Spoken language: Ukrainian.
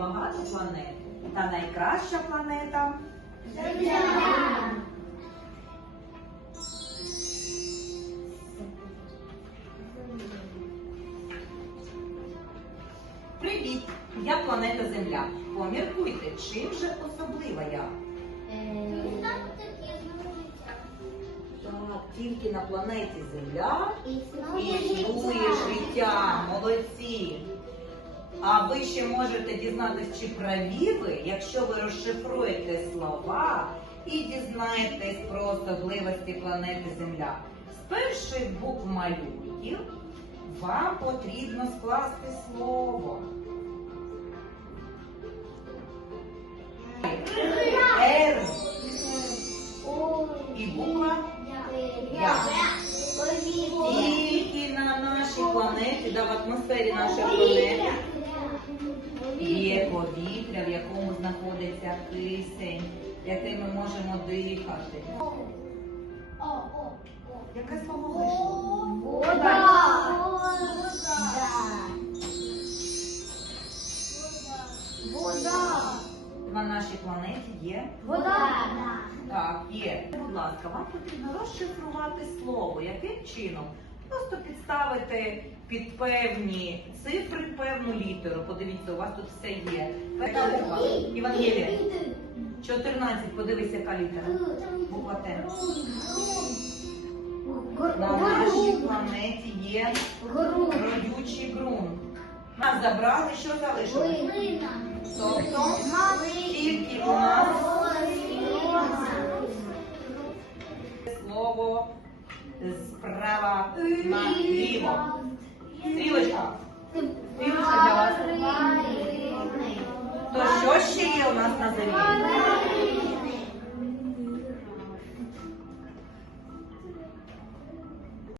багато планет. Та найкраща планета. Земля. Привіт! Я планета Земля. Поміркуйте, чим же особлива я? Так, тільки на планеті Земля існує життя. Молодці. А ви ще можете дізнатися, чи праві ви, якщо ви розшифруєте слова і дізнаєтесь про особливості планети Земля. З перших букв малюків вам потрібно скласти слово. Р і буква тільки на нашій планеті, да, в атмосфері нашої планети є повітря, в якому знаходиться кисень, яким ми можемо дихати. Яке слово вийшло? На нашій планеті є. вода. Так, є. Будь ласка, вам потрібно розшифрувати слово. Яким чином? Просто підставити під певні цифри певну літеру. Подивіться, у вас тут все є. Яка буква? Івангелія. 14, подивись, яка літера. Буква Т. На нашій планеті є родючий ґрунт. Нас забрали, що залишилось? Тобто тільки у нас слово справа наліво. Стрілочка. Стрілочка для вас. То що ще є у нас на землі?